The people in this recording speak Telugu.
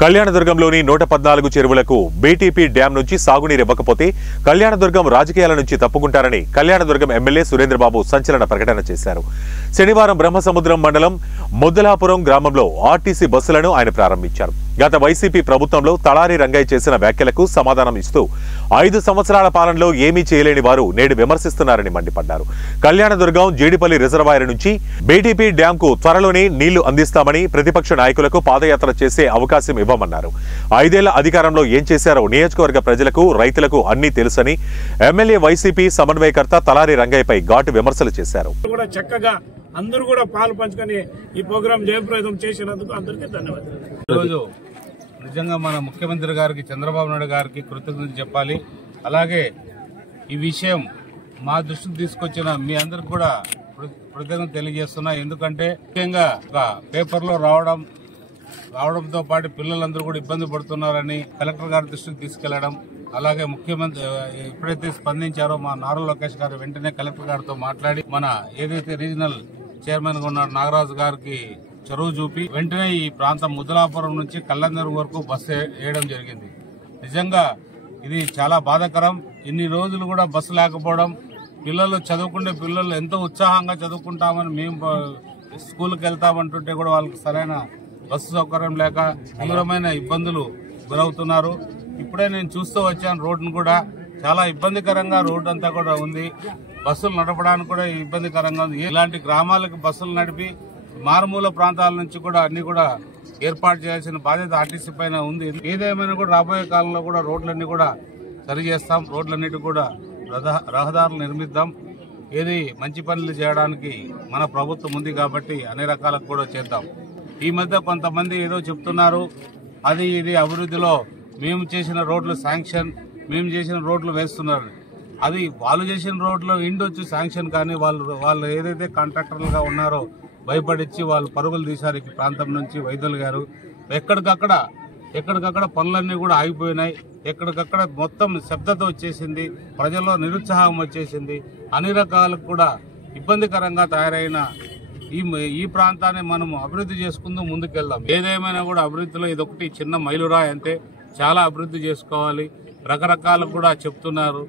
కళ్యాణదుర్గంలోని 114 చెరువులకు బీటీపీ డ్యాం నుంచి సాగునీరు ఇవ్వకపోతే కళ్యాణదుర్గం రాజకీయాల నుంచి తప్పుకుంటారని కళ్యాణదుర్గం ఎమ్మెల్యే సురేంద్రబాబు సంచలన ప్రకటన చేశారు. శనివారం బ్రహ్మసముద్రం మండలం ముద్దలాపురం గ్రామంలో ఆర్టీసీ బస్సులను ఆయన ప్రారంభించారు. గత వైసీపీ ప్రభుత్వంలో తలారి రంగయ్య చేసిన వ్యాఖ్యలకు సమాధానం ఇస్తూ 5 సంవత్సరాల పాలనలో ఏమీ చేయలేని వారు నేడు విమర్శిస్తున్నారని మండిపడ్డారు. కళ్యాణదుర్గం జీడిపల్లి రిజర్వాయర్ నుంచి బీటీపీ డ్యాంకు త్వరలోనే నీళ్లు అందిస్తామని ప్రతిపక్ష నాయకులకు పాదయాత్ర చేసే అవకాశం ఇవ్వమన్నారు. 5 ఏళ్ల అధికారంలో ఏం చేశారో నియోజకవర్గ ప్రజలకు, రైతులకు అన్నీ తెలుసని ఎమ్మెల్యే వైసీపీ సమన్వయకర్త తలారి రంగయ్యపై ఘాటు విమర్శలు చేశారు. అందరూ కూడా పాలు పంచుకొని ఈ ప్రోగ్రాం జయప్రదం చేసినందుకు అందరికీ ధన్యవాదాలు. నిజంగా మన ముఖ్యమంత్రి గారికి, చంద్రబాబు నాయుడు గారికి కృతజ్ఞతలు చెప్పాలి. అలాగే ఈ విషయం మా దృష్టికి తీసుకొచ్చిన మీ అందరికి కూడా కృతజ్ఞత తెలియజేస్తున్నా. ఎందుకంటే ముఖ్యంగా ఒక పేపర్లో రావడంతో పాటు పిల్లలందరూ కూడా ఇబ్బంది పడుతున్నారని కలెక్టర్ గారి దృష్టికి తీసుకెళ్లడం, అలాగే ముఖ్యమంత్రి ఎప్పుడైతే స్పందించారో మా నారా లోకేష్ గారు వెంటనే కలెక్టర్ గారితో మాట్లాడి మన ఏదైతే రీజనల్ చైర్మన్ గా ఉన్న నాగరాజు గారికి చొరవ చూపి వెంటనే ఈ ప్రాంతం ముద్దలాపురం నుంచి కళ్యాణదుర్గం వరకు బస్సు వేయడం జరిగింది. నిజంగా ఇది చాలా బాధాకరం. ఇన్ని రోజులు కూడా బస్సు లేకపోవడం, పిల్లలు చదువుకుంటే పిల్లలు ఎంతో ఉత్సాహంగా చదువుకుంటామని మేము స్కూల్కి వెళ్తామంటుంటే కూడా వాళ్ళకి సరైన బస్సు సౌకర్యం లేక తీవ్రమైన ఇబ్బందులు గురవుతున్నారు. ఇప్పుడే నేను చూస్తూ వచ్చాను, రోడ్డును కూడా చాలా ఇబ్బందికరంగా రోడ్డు అంతా కూడా ఉంది. బస్సులు నడపడానికి కూడా ఇబ్బందికరంగా ఉంది. ఇలాంటి గ్రామాలకు బస్సులు నడిపి మారుమూల ప్రాంతాల నుంచి కూడా అన్ని కూడా ఏర్పాటు చేయాల్సిన బాధ్యత ఆర్టీసీ పైన ఉంది. ఏదేమైనా కూడా రాబోయే కాలంలో కూడా రోడ్లన్నీ కూడా సరి చేస్తాం. రోడ్లన్నిటి కూడా రహదారులు నిర్మిద్దాం. ఏది మంచి పనులు చేయడానికి మన ప్రభుత్వం ఉంది కాబట్టి అన్ని రకాలకు కూడా చేద్దాం. ఈ మధ్య కొంతమంది ఏదో చెప్తున్నారు, అది ఇది అభివృద్ధిలో మేము చేసిన రోడ్లు శాంక్షన్, మేము చేసిన రోడ్లు వేస్తున్నారు. అది వాళ్ళు చేసిన రోడ్లు ఇండొచ్చు శాంక్షన్, కానీ వాళ్ళు ఏదైతే కాంట్రాక్టర్లుగా ఉన్నారో భయపడిచ్చి వాళ్ళు పరుగులు తీశారు. ఈ ప్రాంతం నుంచి వైద్యులు గారు ఎక్కడికక్కడ పనులన్నీ కూడా ఆగిపోయినాయి. ఎక్కడికక్కడ మొత్తం శబ్దత వచ్చేసింది, ప్రజల్లో నిరుత్సాహం వచ్చేసింది. అన్ని రకాలకు కూడా ఇబ్బందికరంగా తయారైన ఈ ప్రాంతాన్ని మనం అభివృద్ధి చేసుకుంటూ ముందుకెళ్దాం. ఏదేమైనా కూడా అభివృద్ధిలో ఇదొకటి చిన్న మైలురాయి అంతే. చాలా అభివృద్ధి చేసుకోవాలి. రకరకాలు కూడా చెప్తున్నారు.